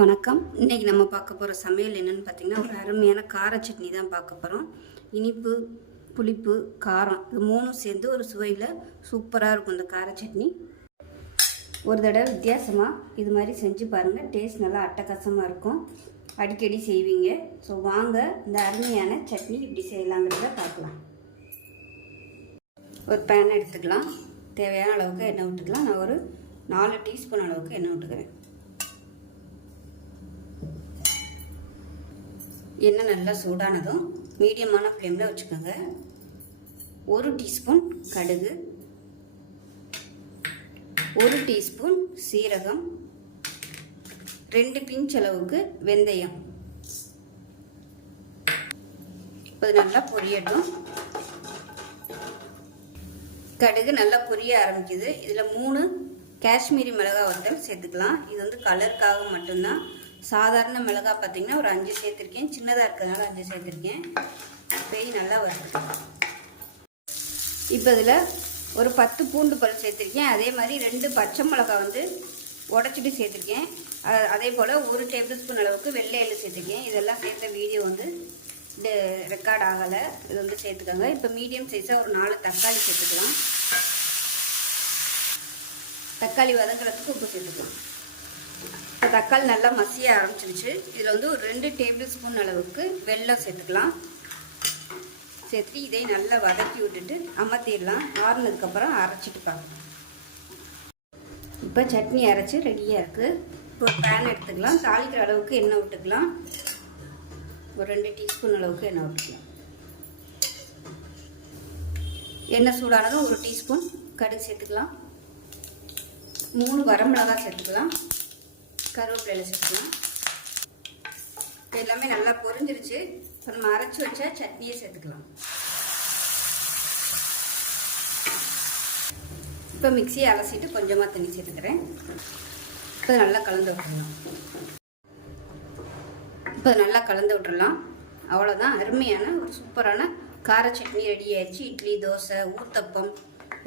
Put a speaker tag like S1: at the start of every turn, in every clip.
S1: வணக்கம். இன்னைக்கு நம்ம பார்க்க போகிற சமையல் என்னென்னு பார்த்தீங்கன்னா ஒரு அருமையான கார சட்னி தான் பார்க்க போகிறோம் இனிப்பு புளிப்பு காரம் இது மூணும் சேர்ந்து ஒரு சுவையில் சூப்பராக இருக்கும் இந்த கார சட்னி. ஒரு தடவை வித்தியாசமாக இது மாதிரி செஞ்சு பாருங்கள் டேஸ்ட் நல்லா அட்டகாசமாக இருக்கும். அடிக்கடி செய்வீங்க. ஸோ வாங்க இந்த அருமையான சட்னி இப்படி செய்யலாங்கிறத பார்க்கலாம். ஒரு பேன் எடுத்துக்கலாம். தேவையான அளவுக்கு எண்ணெய் விட்டுக்கலாம். நான் ஒரு நாலு டீஸ்பூன் அளவுக்கு எண்ணெய் விட்டுக்கிறேன். எண்ணெய் நல்லா சூடானதும் மீடியமான ஃப்ளேமில் வச்சுக்கோங்க. ஒரு டீஸ்பூன் கடுகு ஒரு டீஸ்பூன் சீரகம் ரெண்டு பிஞ்ச் அளவுக்கு வெந்தயம். இப்போ நல்லா பொரியட்டும். கடுகு நல்லா பொரிய ஆரம்பிக்குது. இதில் மூணு காஷ்மீரி மிளகாய் வத்தல் சேர்த்துக்கலாம். இது வந்து கலருக்காக மட்டும்தான். சாதாரண மிளகாய் பார்த்தீங்கன்னா ஒரு அஞ்சு சேர்த்துருக்கேன். சின்னதாக இருக்கிறதுனால அஞ்சு சேர்த்துருக்கேன். பெய் நல்லா வருது. இப்போ இதில் ஒரு பத்து பூண்டு பல் சேர்த்துருக்கேன். அதே மாதிரி ரெண்டு பச்சை மிளகாய் வந்து உடச்சிட்டு சேர்த்துருக்கேன். அதே போல் ஒரு டேபிள் ஸ்பூன் அளவுக்கு வெள்ளை எள்ளு சேர்த்துருக்கேன். இதெல்லாம் சேர்த்த வீடியோ வந்து ரெக்கார்ட் ஆகலை. இது வந்து சேர்த்துக்கோங்க. இப்போ மீடியம் சைஸாக ஒரு நாலு தக்காளி சேர்த்துக்கலாம். தக்காளி வதங்குறதுக்கு உப்பு சேர்த்துக்கலாம். இப்போ தக்காளி நல்லா மசிய ஆரம்பிச்சிருச்சு. இதில் வந்து ஒரு ரெண்டு டேபிள் ஸ்பூன் அளவுக்கு வெல்லம் சேர்த்துக்கலாம். சேர்த்துட்டு இதை நல்லா வதக்கி விட்டுட்டு அமர்த்திடலாம். ஆறுனதுக்கப்புறம் அரைச்சிட்டு பார்க்கலாம். இப்போ சட்னி அரைச்சி ரெடியாக இருக்குது இப்போ ஒரு பேன் எடுத்துக்கலாம். தாளிக்கிற அளவுக்கு எண்ணெய் விட்டுக்கலாம். ஒரு ரெண்டு டீஸ்பூன் அளவுக்கு எண்ணெய் விட்டுக்கலாம். எண்ணெய் சூடானதும் ஒரு டீஸ்பூன் கடுகு சேர்த்துக்கலாம். மூணு வரமிளகா சேர்த்துக்கலாம். கருவேப்பிலையில் சேர்த்துக்கலாம். எல்லாமே நல்லா பொரிஞ்சிருச்சு. இப்போ நம்ம அரைச்சி வச்ச சட்னியை சேர்த்துக்கலாம். இப்போ மிக்சியை அலசிட்டு கொஞ்சமாக தண்ணி சேர்த்துக்கிறேன். இப்போ நல்லா கலந்து விட்டுடலாம் இப்போ நல்லா கலந்து விட்டுடலாம் அவ்வளோதான் அருமையான ஒரு சூப்பரான கார சட்னி ரெடி ஆயிடுச்சு. இட்லி தோசை ஊத்தப்பம்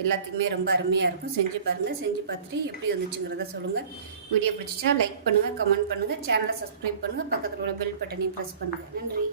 S1: எல்லாத்துக்குமே ரொம்ப அருமையாக இருக்கும். செஞ்சு பாருங்கள் செஞ்சு பார்த்துட்டு எப்படி வந்துச்சுங்கிறத சொல்லுங்கள் வீடியோ பிடிச்சிச்சா லைக் பண்ணுங்கள் கமெண்ட் பண்ணுங்கள் சேனலை சப்ஸ்கிரைப் பண்ணுங்கள் பக்கத்தில் உள்ள பெல் பட்டனையும் ப்ரெஸ் பண்ணுங்கள் நன்றி.